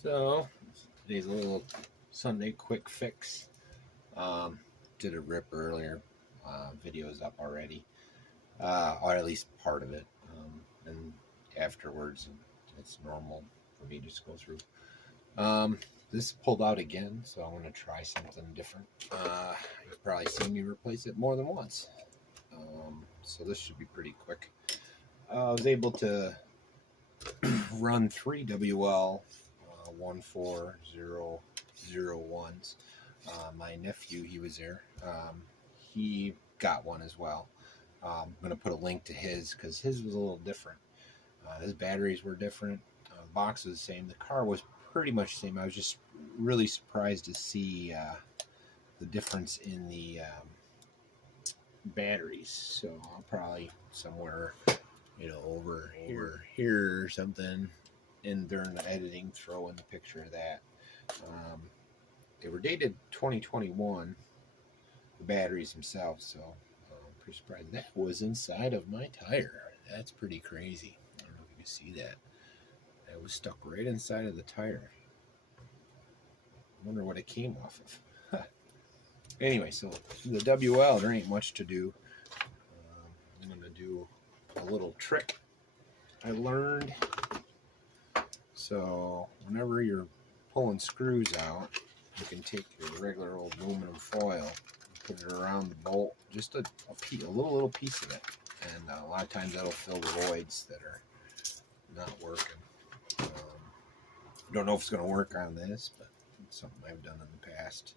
So today's a little Sunday quick fix. Did a rip earlier. Video's up already, or at least part of it. And afterwards, it's normal for me to just go through. This pulled out again, so I'm going to try something different. You've probably seen me replace it more than once. So this should be pretty quick. I was able to run 3 WL 14001s. My nephew, he was there. He got one as well. I'm going to put a link to his because his was a little different. His batteries were different. The box was the same. The car was pretty much the same. I was just really surprised to see the difference in the batteries. So I'll probably somewhere, over here or something, and during the editing, throw in the picture of that. They were dated 2021, the batteries themselves, so I'm pretty surprised that was inside of my tire. That's pretty crazy. I don't know if you can see that. That was stuck right inside of the tire. I wonder what it came off of. Anyway, so the WL, there ain't much to do. I'm going to do a little trick I learned. So whenever you're pulling screws out, you can take your regular old aluminum foil, put it around the bolt, just a little piece of it, and a lot of times that'll fill the voids that are not working. Don't know if it's going to work on this, but it's something I've done in the past,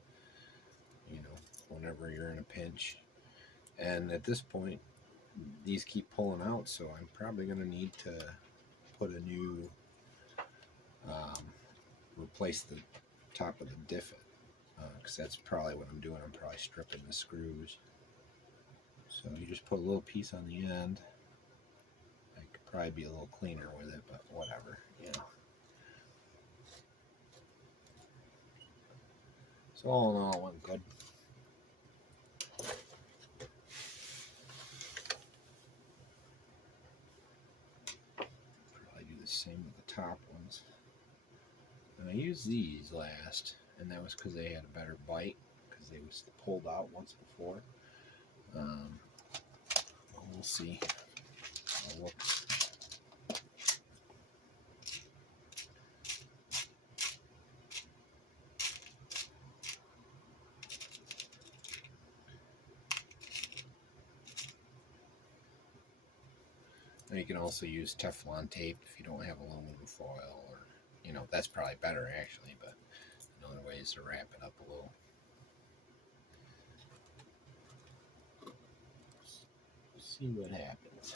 whenever you're in a pinch. And at this point, these keep pulling out, so I'm probably going to need to put a new, replace the top of the diffet, because that's probably what I'm doing. I'm probably stripping the screws. So you just put a little piece on the end. I could probably be a little cleaner with it, but whatever, So all in all, it went good. Probably do the same with the top ones. And I used these last, and that was because they had a better bite, because they was pulled out once before. We'll see. I'll look. And you can also use Teflon tape if you don't have aluminum foil, or that's probably better actually, but another way is to wrap it up a little. See what happens.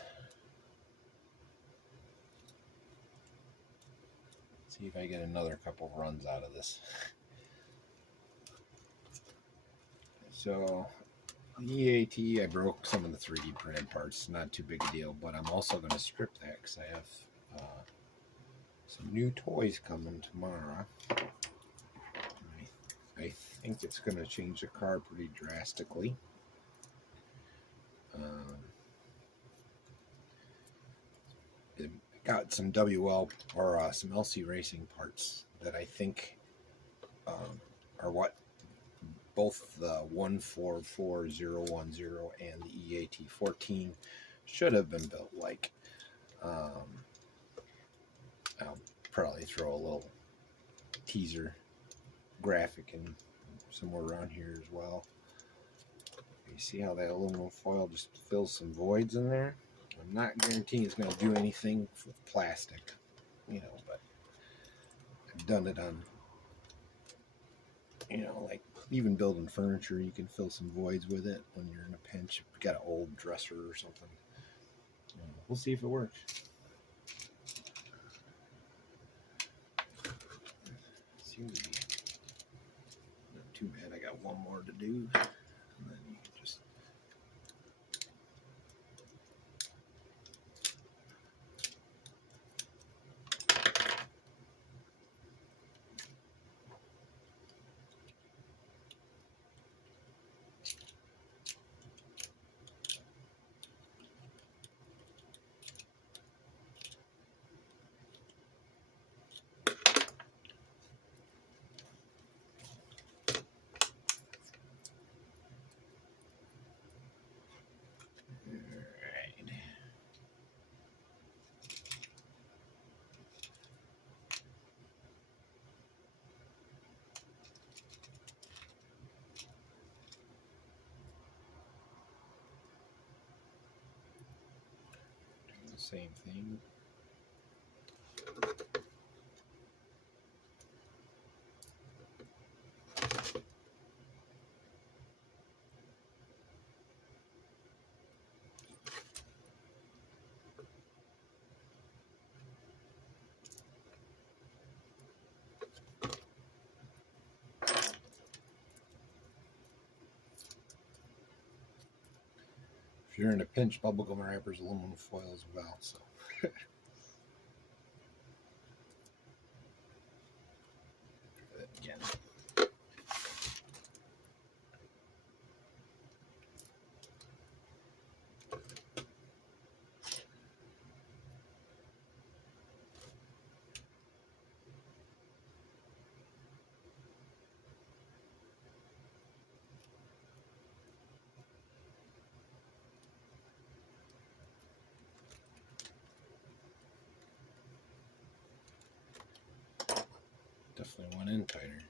See if I get another couple runs out of this. So the EAT, I broke some of the 3D printed parts. Not too big a deal, but I'm also going to strip that because I have some new toys coming tomorrow. I think it's going to change the car pretty drastically. Got some WL or some LC racing parts that I think are what both the 144010 and the EAT14 should have been built like. I'll probably throw a little teaser graphic in somewhere around here as well. You see how that aluminum foil just fills some voids in there? I'm not guaranteeing it's going to do anything with plastic, but I've done it on, like even building furniture, you can fill some voids with it when you're in a pinch. If you've got an old dresser or something. We'll see if it works. Seems to be not too bad. I got one more to do, and then you can just Same thing. If you're in a pinch, bubblegum wrappers, aluminum foil as well. So. Again. Definitely went in tighter.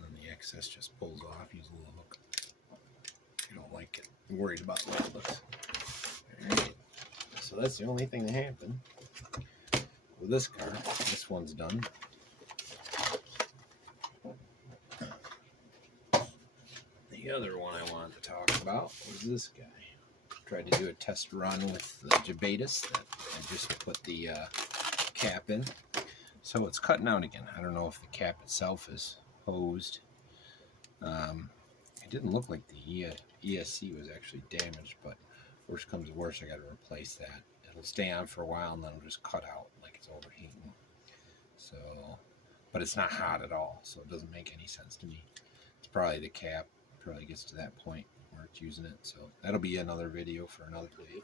And the excess just pulls off. Use a little hook. If you don't like it, I'm worried about that. Alright. So that's the only thing that happened with this car. This one's done. The other one I wanted to talk about was this guy. Tried to do a test run with the Jabetus that I just put the cap in. So it's cutting out again. I don't know if the cap itself is hosed. It didn't look like the ESC was actually damaged, but worst comes to worst, I got to replace that. It'll stay on for a while and then it'll just cut out like it's overheating. So, but it's not hot at all, so it doesn't make any sense to me. It's probably the cap. Probably gets to that point where it's using it, so that'll be another video for another day.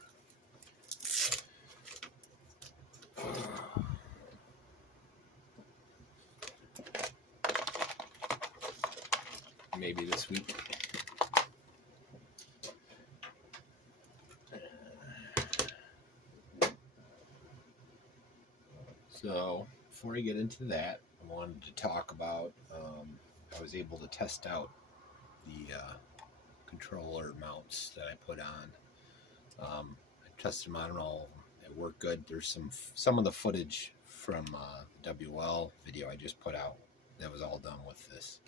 Maybe this week. So before I get into that, I wanted to talk about I was able to test out the controller mounts that I put on. I tested them out and all. They work good. There's some of the footage from WL video I just put out that was all done with this.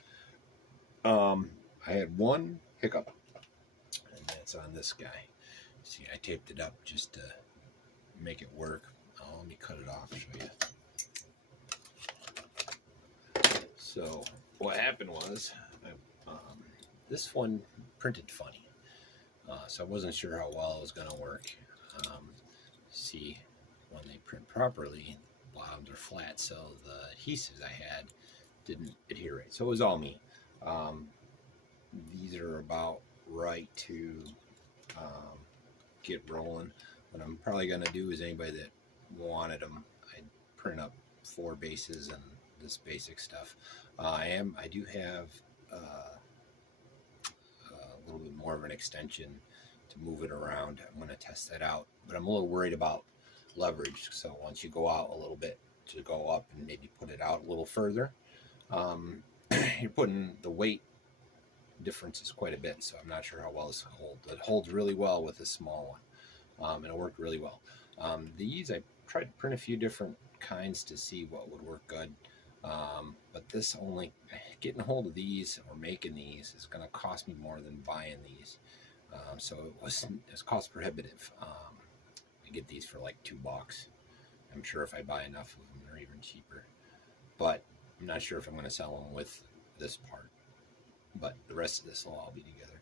I had one hiccup, and that's on this guy. See, I taped it up just to make it work. Let me cut it off and show you. So what happened was, this one printed funny, so I wasn't sure how well it was going to work. See, when they print properly, the bottoms are flat, so the adhesives I had didn't adhere right. So it was all me. These are about right to get rolling. What I'm probably going to do is anybody that wanted them, I'd print up 4 bases and this basic stuff. I do have a little bit more of an extension to move it around. I'm going to test that out, but I'm a little worried about leverage. So once you go out a little bit, to go up and maybe put it out a little further, you're putting the weight difference is quite a bit. So I'm not sure how well this holds. It holds really well with a small one, and it worked really well. These I tried to print a few different kinds to see what would work good. But this only getting a hold of these or making these is going to cost me more than buying these. So it's cost prohibitive. I get these for like $2. I'm sure if I buy enough of them, they're even cheaper. But I'm not sure if I'm going to sell them with this part. But the rest of this will all be together.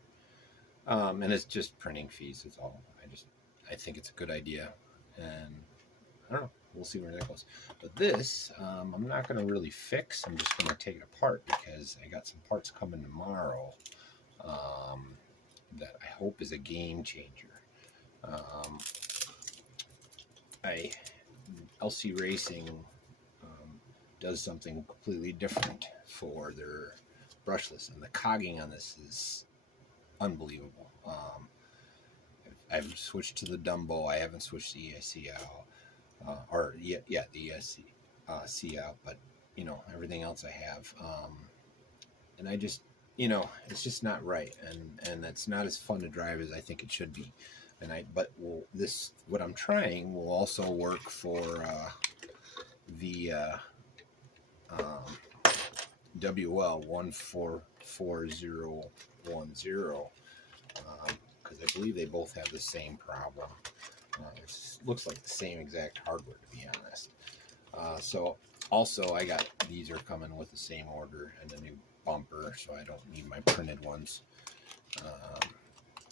And it's just printing fees. It's all. I think it's a good idea, and I don't know. We'll see where that goes. But this, I'm not going to really fix. I'm just going to take it apart because I got some parts coming tomorrow that I hope is a game changer. LC Racing does something completely different for their brushless, and the cogging on this is unbelievable. I've switched to the Dumbo. I haven't switched the ESC out. The ESC out, but you know, everything else I have, and I just you know, it's just not right, and it's not as fun to drive as I think it should be. But this what I'm trying will also work for the WL14010, because I believe they both have the same problem. It looks like the same exact hardware, to be honest. So also I got, these are coming with the same order and a new bumper, so I don't need my printed ones.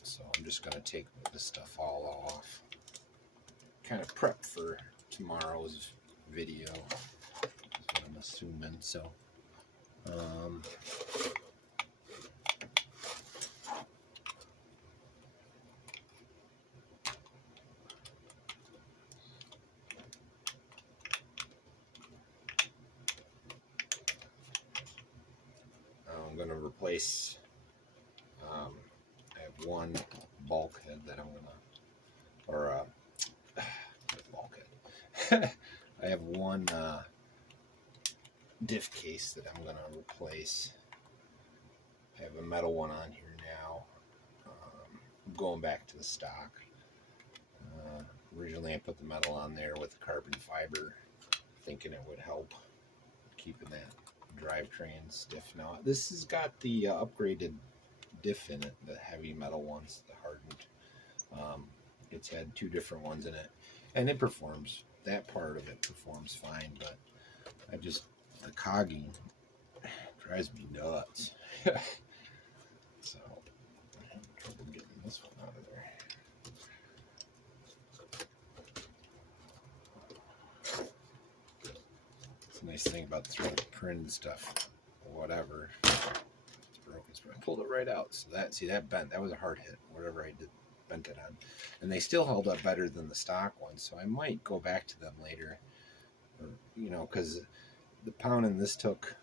So I'm just going to take this stuff all off, kind of prep for tomorrow's video, is what I'm assuming. So I'm going to replace, I have one bulkhead that I'm going to, or bulkhead. I have one diff case that I'm going to replace. I have a metal one on here now. I'm going back to the stock. Originally I put the metal on there with the carbon fiber, thinking it would help keeping that drivetrain stiff. Now this has got the upgraded diff in it, the heavy metal ones, the hardened. It's had 2 different ones in it, and it performs, that part of it performs fine, but the cogging drives me nuts. So I'm having trouble getting this one out of there. It's a nice thing about the 3D printed stuff, whatever. It's broken, so I pulled it right out. So that bent, that was a hard hit, whatever I did, bent it on. And they still held up better than the stock ones, so I might go back to them later. Or, you know, because the pounding this took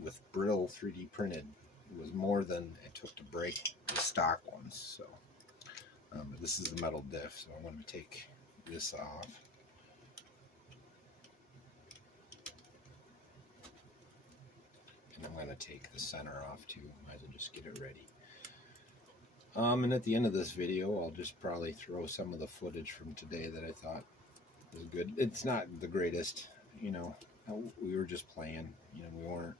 with brittle 3D printed was more than it took to break the stock ones. So this is the metal diff, so I'm going to take this off. And I'm going to take the center off too. Might as well just get it ready. And at the end of this video, I'll just probably throw some of the footage from today that I thought was good. It's not the greatest, you know. We were just playing, you know. We weren't.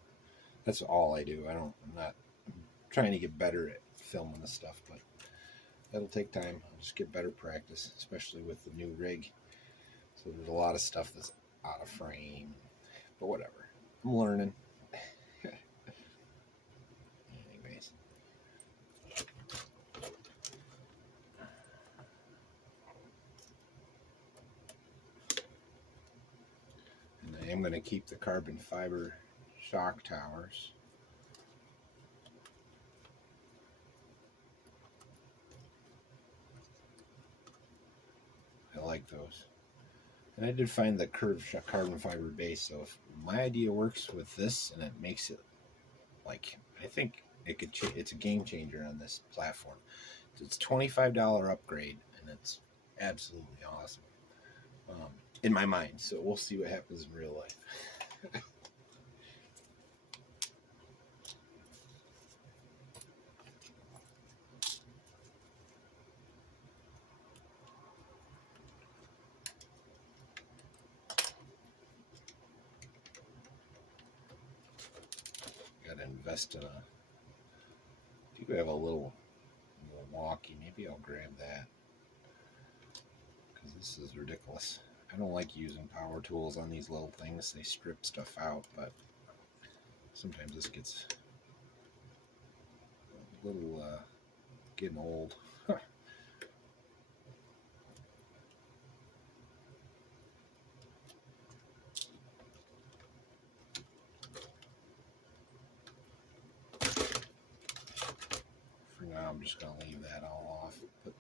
That's all I do. I'm not trying to get better at filming this stuff, but that'll take time. I'll just get better practice, especially with the new rig. So there's a lot of stuff that's out of frame, but whatever. I'm learning. Anyways. And I am going to keep the carbon fiber shock towers. I like those. And I did find the curved carbon fiber base, so if my idea works with this and it makes it, like, I think it could it's a game changer on this platform. It's $25 upgrade, and it's absolutely awesome in my mind. So we'll see what happens in real life. Gotta invest in a. I do have a little walkie. Maybe I'll grab that, because this is ridiculous. I don't like using power tools on these little things. They strip stuff out, but sometimes this gets a little getting old. For now, I'm just going to leave that all off. Put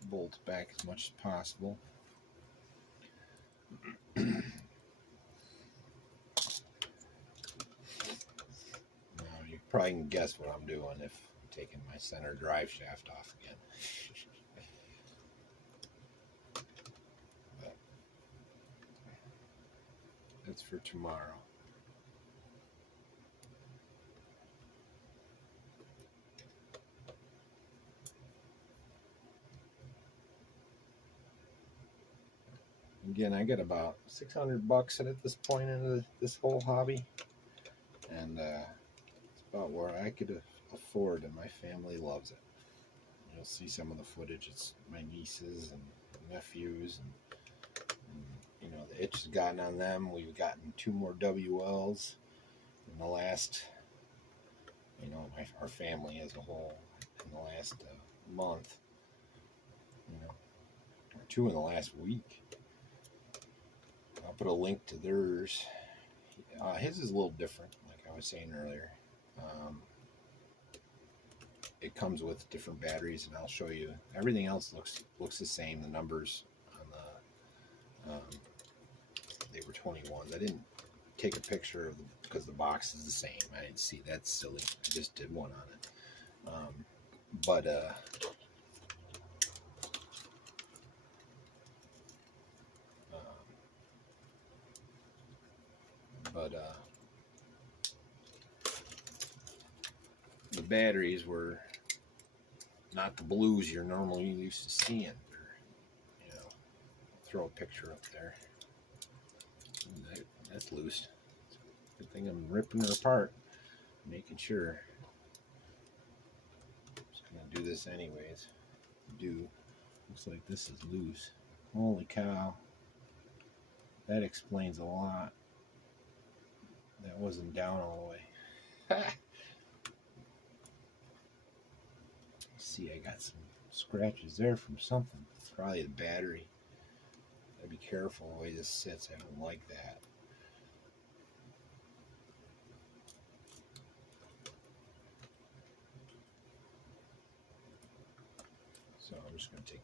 the bolts back as much as possible. You probably can guess what I'm doing if I'm taking my center drive shaft off again. But that's for tomorrow. again, I get about $600 in at this point in this whole hobby, and it's about where I could afford, and my family loves it. You'll see some of the footage. It's my nieces and nephews, and you know, the itch has gotten on them. We've gotten 2 more WLs in the last, you know, our family as a whole in the last month, you know, or 2 in the last week. I'll put a link to theirs. His is a little different, like I was saying earlier. It comes with different batteries, and I'll show you. Everything else looks the same. The numbers on the they were 21s. I didn't take a picture of because the box is the same. I didn't see, that's silly. I just did one on it. But the batteries were not the blues you're normally used to seeing. You know, throw a picture up there. That's loose. Good thing I'm ripping her apart, making sure. I'm just gonna do this anyways. Looks like this is loose. Holy cow. That explains a lot. That wasn't down all the way. See, I got some scratches there from something. It's probably the battery. Gotta be careful the way this sits. I don't like that. So I'm just going to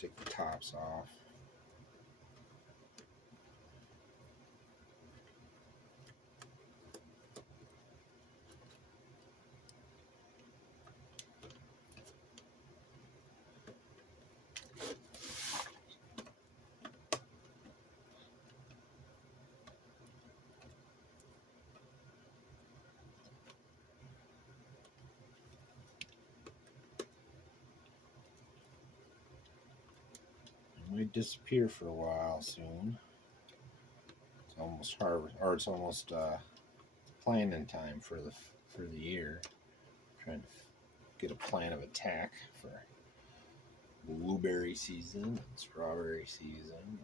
take the tops off. Might disappear for a while soon. It's almost harvest, or it's almost planting time for the year. Trying to get a plan of attack for blueberry season and strawberry season.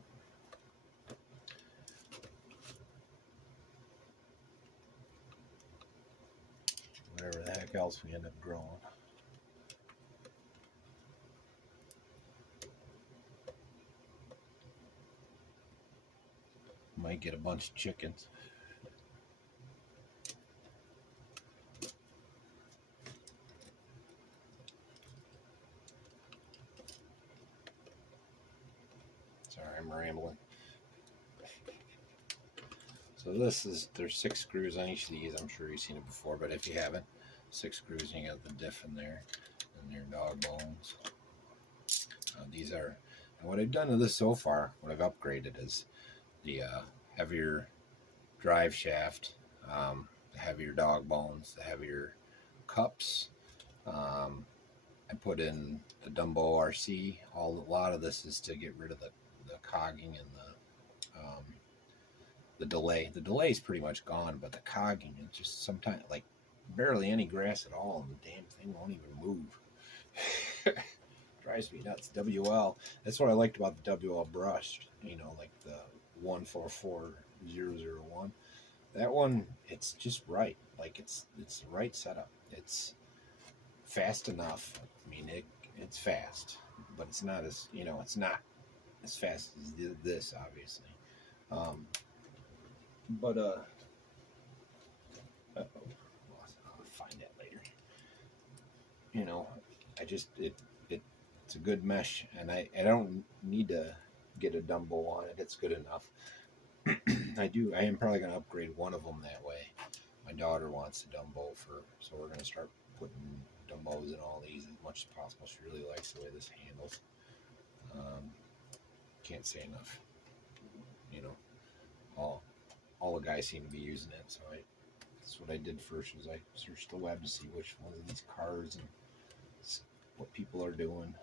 Whatever the heck else we end up growing. Might get a bunch of chickens. Sorry, I'm rambling. So there's 6 screws on each of these. I'm sure you've seen it before, but if you haven't, 6 screws, and you got the diff in there, and your dog bones. These are, and what I've done to this so far, what I've upgraded is the heavier drive shaft, the heavier dog bones, the heavier cups. I put in the Dumbo RC. A lot of this is to get rid of the cogging and the delay. The delay is pretty much gone, but the cogging is just sometimes like barely any grass at all, and the damn thing won't even move. Drives me nuts. WL. That's what I liked about the WL brushed. You know, like the 144001. That one, it's just right. Like it's the right setup. It's fast enough. I mean, it's fast, but it's not as, you know, it's not as fast as this, obviously. I'll find that later. You know, it's a good mesh, and I don't need to get a Dumbo on it. It's good enough. I am probably going to upgrade one of them that way. My daughter wants a Dumbo so we're going to start putting Dumbos in all these as much as possible. She really likes the way this handles. Can't say enough. You know, all the guys seem to be using it, so That's what I did first, was I searched the web to see which ones of these cars and what people are doing.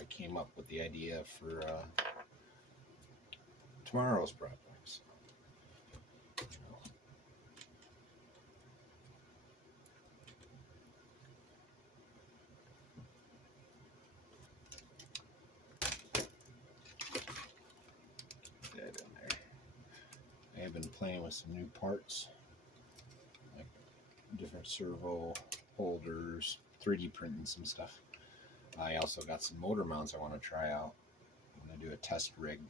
I came up with the idea for tomorrow's projects. That in there. I have been playing with some new parts, like different servo holders, 3D printing some stuff. I also got some motor mounts I want to try out. I'm going to do a test rig,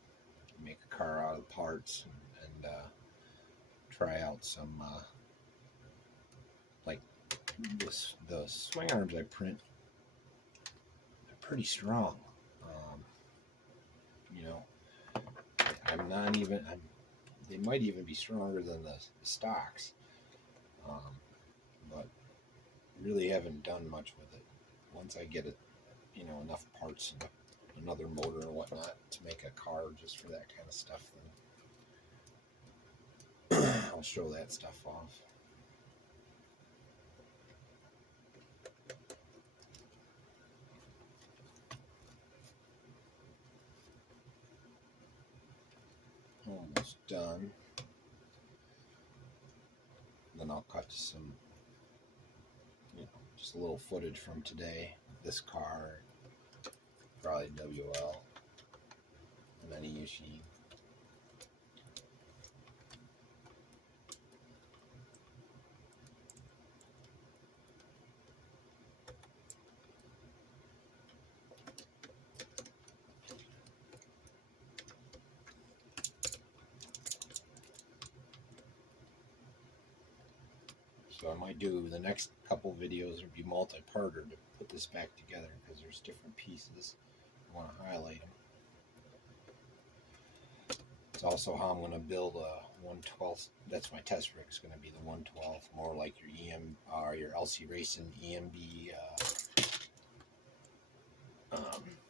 make a car out of the parts, and try out some, like the swing arms I print. They're pretty strong. You know, they might even be stronger than the stocks, but really haven't done much with it. Once I get it, you know, enough parts and another motor and whatnot to make a car just for that kind of stuff, then I'll show that stuff off. Almost done. Then I'll cut some, you know, just a little footage from today. This car, probably WL, and then Yushi. So I might do the next couple videos would be multi-parter to put this back together, because there's different pieces. I want to highlight them. It's also how I'm going to build a 1/12. That's my test rig. It's going to be the 1/12, more like your LC Racing EMB.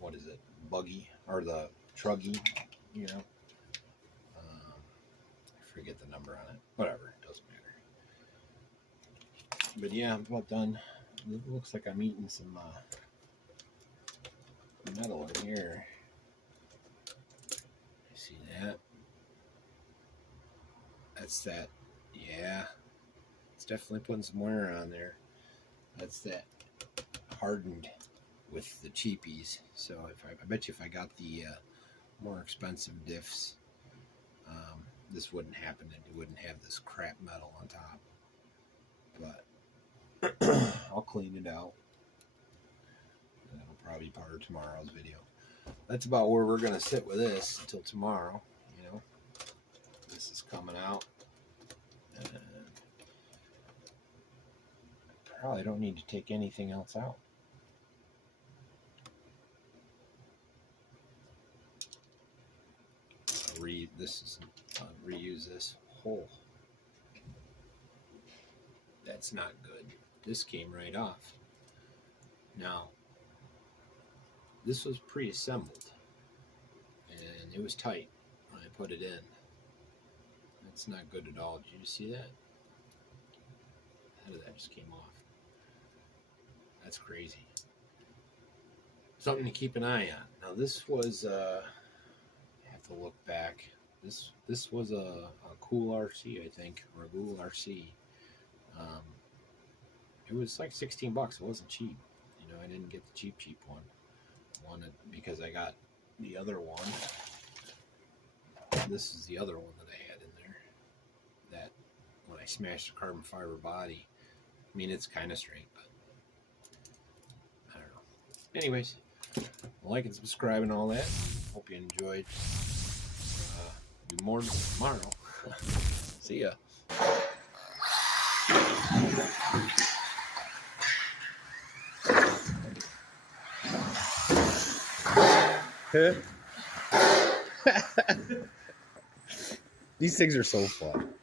What is it? Buggy, or the Truggy? You know. I forget the number on it. Whatever. It doesn't matter. But yeah, I'm about done. It looks like I'm eating some metal in here. You see that? That's that. Yeah, it's definitely putting some wear on there. That's that hardened with the cheapies. So I bet you if I got the more expensive diffs, this wouldn't happen, and it wouldn't have this crap metal on top. But I'll clean it out. That'll probably be part of tomorrow's video. That's about where we're gonna sit with this until tomorrow. You know, this is coming out, and I probably don't need to take anything else out. Reuse this hole. That's not good. This came right off. Now, this was pre-assembled, and it was tight when I put it in. That's not good at all. Did you see that? How did that just came off? That's crazy. Something to keep an eye on. Now, this was I have to look back. This was a Cool RC, I think, or a Google RC. It was like 16 bucks. It wasn't cheap. You know, I didn't get the cheap one. I wanted, because I got the other one. This is the other one that I had in there. That when I smashed the carbon fiber body, I mean, it's kind of straight, but I don't know. Anyways, like and subscribe and all that. Hope you enjoyed. Do more tomorrow. See ya. These things are so fun.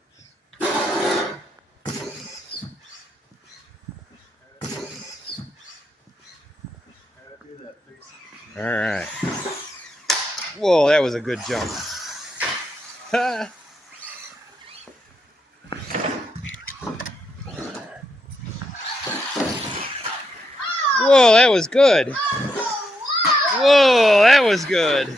All right. Whoa, that was a good jump. Whoa, that was good. Whoa, that was good.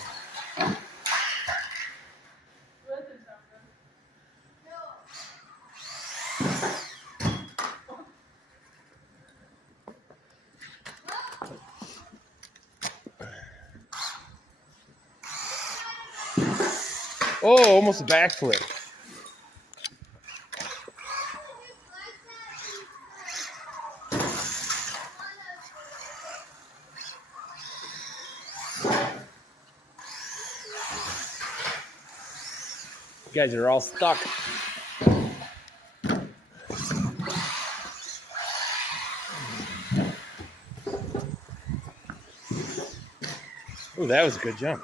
Oh, almost a backflip. You guys are all stuck. Oh, that was a good jump.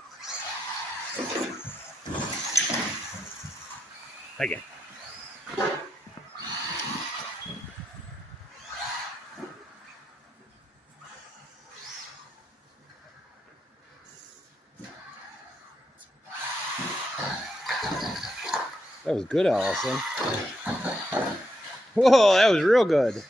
Again. That was good, Allison. Whoa, that was real good.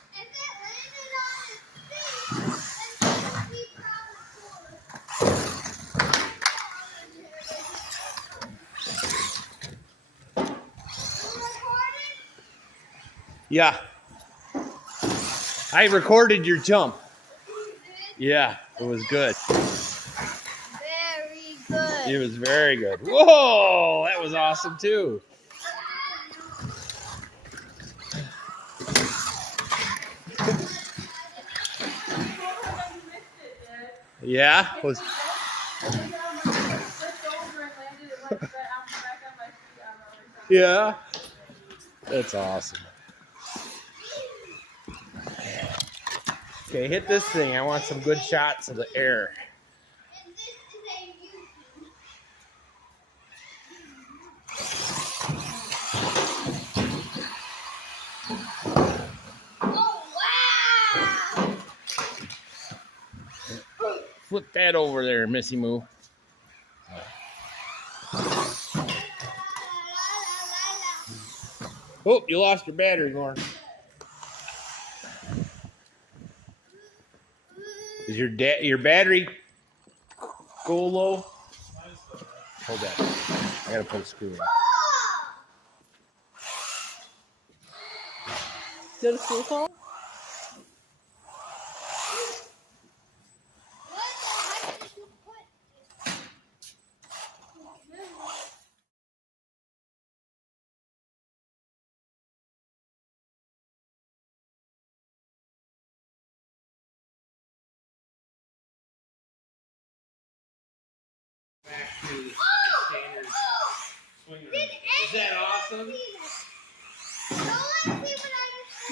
Yeah. I recorded your jump. Yeah, it was good. Very good. It was very good. Whoa, that was awesome too. Yeah, was. Yeah, that's awesome. Okay, hit this thing. I want some good shots of the air. Flip that over there, Missy Moo. Oh, you lost your battery, Lauren. Is your battery go low? Hold that. I gotta put a screw in. Did a school call? Back to the standard swing room. Is that awesome?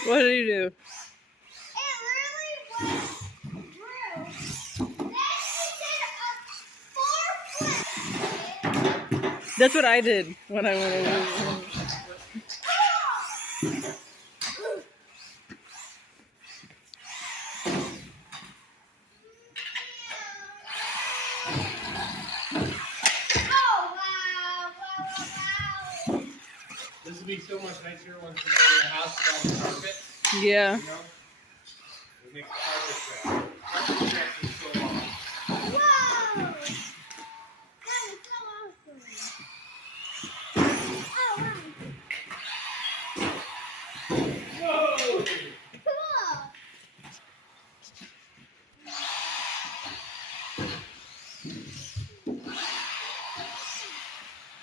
What did you do? It literally went through. That's what I did when I went over. This would be so much nicer once you go to the house with all the carpet. Yeah. You know? It makes carpet track. Carpet track is so long. Whoa! That was so awesome. Oh, wow. Whoa! Cool.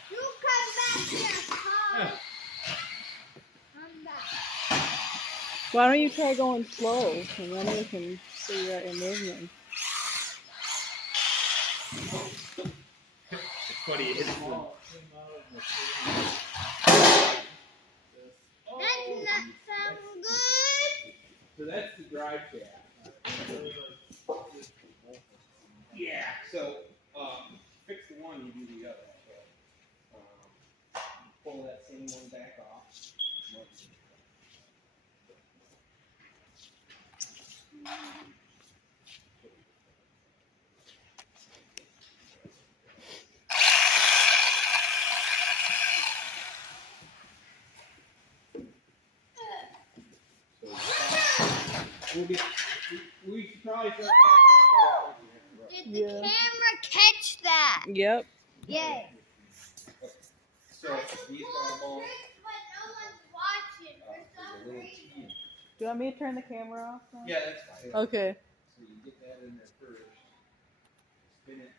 You come back here, Paul. Come back. Why don't you try going slow, and then you can figure out your movement. It's funny, it hits the... That does not sound good. So that's the drive shaft. Yeah, so fix the one, you do the other. So, pull that same one back off. So, we probably start Did the Yeah. camera catch that? Yep. Yay. So these are both But no one's watching. We're a so little crazy. tea. Do you want me to turn the camera off now? Yeah, that's fine. Okay. So you get that in there first. Spin it